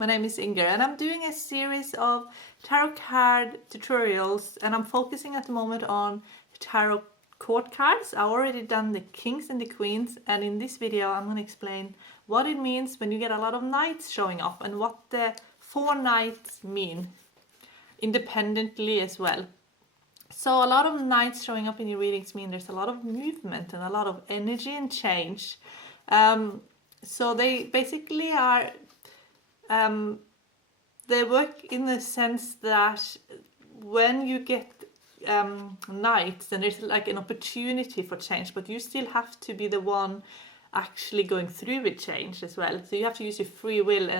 My name is Inger and I'm doing a series of tarot card tutorials, and I'm focusing at the moment on tarot court cards. I've already done the kings and the queens, and in this video I'm going to explain what it means when you get a lot of knights showing up and what the 4 knights mean independently as well. So a lot of knights showing up in your readings mean there's a lot of movement and a lot of energy and change. So they basically are they work in the sense that when you get knights, then there's like an opportunity for change, but you still have to be the one actually going through with change as well. So you have to use your free will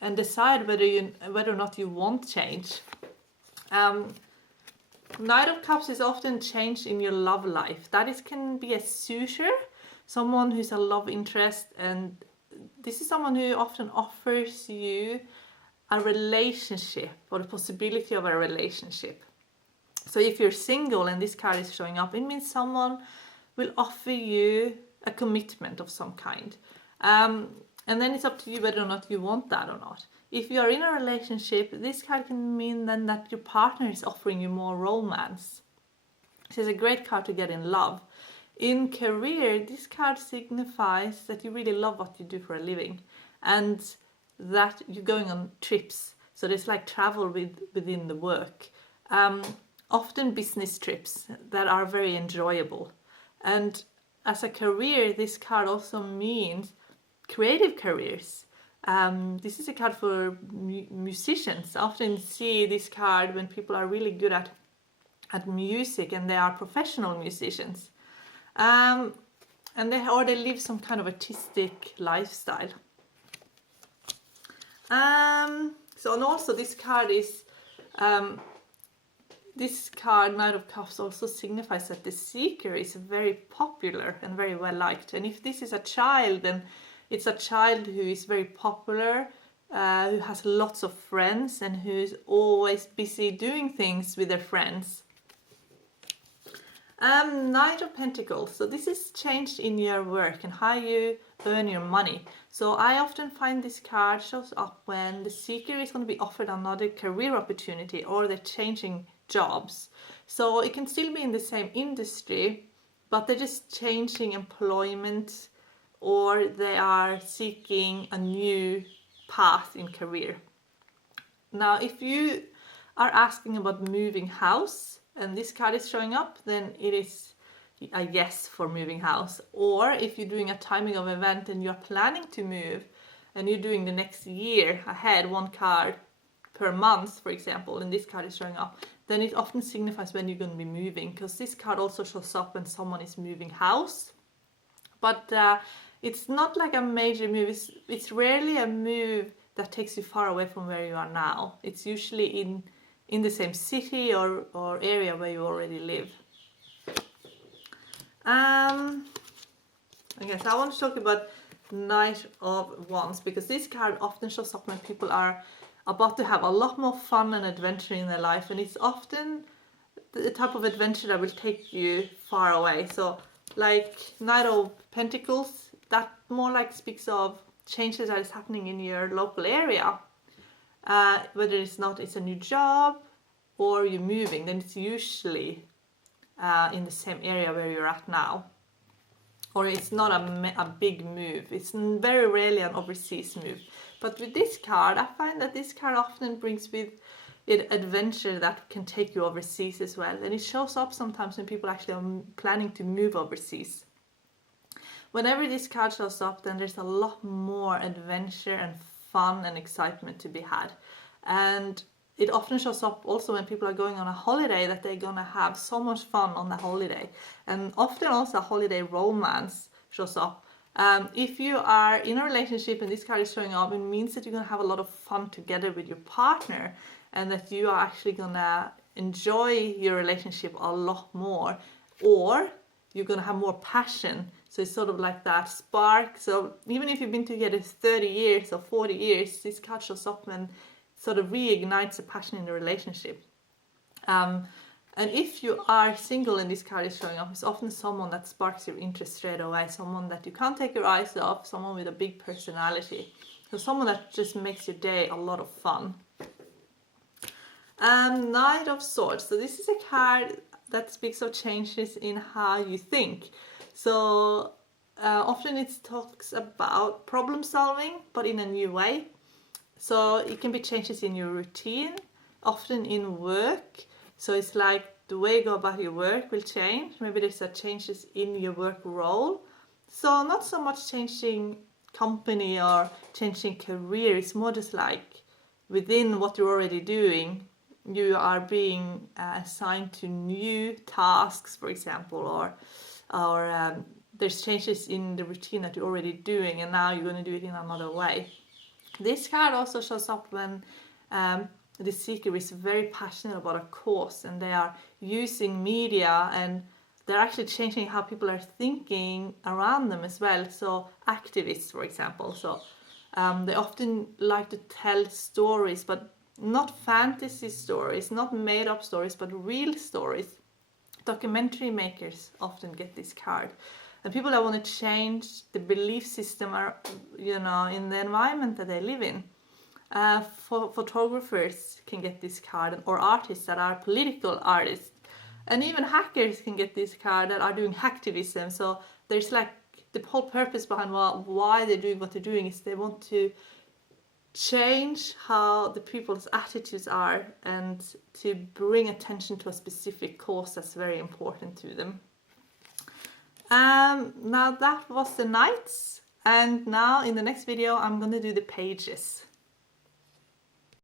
and decide whether or not you want change. Knight of Cups is often change in your love life. That can be a suitor, someone who's a love interest, and this is someone who often offers you a relationship or the possibility of a relationship. So if you're single and this card is showing up, it means someone will offer you a commitment of some kind. And then it's up to you whether or not you want that or not. If you are in a relationship, this card can mean then that your partner is offering you more romance. This is a great card to get in love. In career, this card signifies that you really love what you do for a living and that you're going on trips. So there's like travel within the work. Often business trips that are very enjoyable. And as a career, this card also means creative careers. This is a card for musicians. I often see this card when people are really good at music and they are professional musicians. And they live some kind of artistic lifestyle. And also this card is Knight of Cups also signifies that the seeker is very popular and very well liked. And if this is a child, then it's a child who is very popular, who has lots of friends and who's always busy doing things with their friends. Knight of Pentacles. So this is change in your work and how you earn your money. So I often find this card shows up when the seeker is going to be offered another career opportunity or they're changing jobs. So it can still be in the same industry, but they're just changing employment or they are seeking a new path in career. Now, if you are asking about moving house, and this card is showing up, then it is a yes for moving house. Or if you're doing a timing of event and you're planning to move and you're doing the next year ahead, 1 card per month, for example, and this card is showing up, then it often signifies when you're going to be moving, because this card also shows up when someone is moving house. But it's not like a major move. It's rarely a move that takes you far away from where you are now. It's usually in the same city or area where you already live. Okay, so I want to talk about Knight of Wands, because this card often shows up when people are about to have a lot more fun and adventure in their life, and it's often the type of adventure that will take you far away. So like Knight of Pentacles, that more like speaks of changes that is happening in your local area. Whether it's a new job or you're moving, then it's usually in the same area where you're at now. Or it's not a big move. It's very rarely an overseas move. But with this card, I find that this card often brings with it adventure that can take you overseas as well. And it shows up sometimes when people actually are planning to move overseas. Whenever this card shows up, then there's a lot more adventure and fun and excitement to be had. And it often shows up also when people are going on a holiday, that they're gonna have so much fun on the holiday. And often also a holiday romance shows up. If you are in a relationship and this card is showing up, it means that you're gonna have a lot of fun together with your partner and that you are actually gonna enjoy your relationship a lot more, or you're gonna have more passion. So it's sort of like that spark. So even if you've been together 30 years or 40 years, this card shows up and sort of reignites the passion in the relationship. And if you are single and this card is showing up, it's often someone that sparks your interest straight away, someone that you can't take your eyes off, someone with a big personality. So someone that just makes your day a lot of fun. Knight of Swords. So this is a card that speaks of changes in how you think. So often it talks about problem solving, but in a new way. So it can be changes in your routine, often in work. So it's like the way you go about your work will change. Maybe there's changes in your work role. So not so much changing company or changing career. It's more just like within what you're already doing, you are being assigned to new tasks, for example, or there's changes in the routine that you're already doing, and now you're going to do it in another way. This card also shows up when the seeker is very passionate about a cause, and they are using media, and they're actually changing how people are thinking around them as well. So activists, for example, so they often like to tell stories, but not fantasy stories, not made up stories, but real stories. Documentary makers often get this card. And people that want to change the belief system are, in the environment that they live in. Photographers can get this card, or artists that are political artists. And even hackers can get this card that are doing hacktivism. So there's like the whole purpose behind why they're doing what they're doing is they want to change how the people's attitudes are and to bring attention to a specific cause that's very important to them. Now that was the knights, and now in the next video I'm going to do the pages.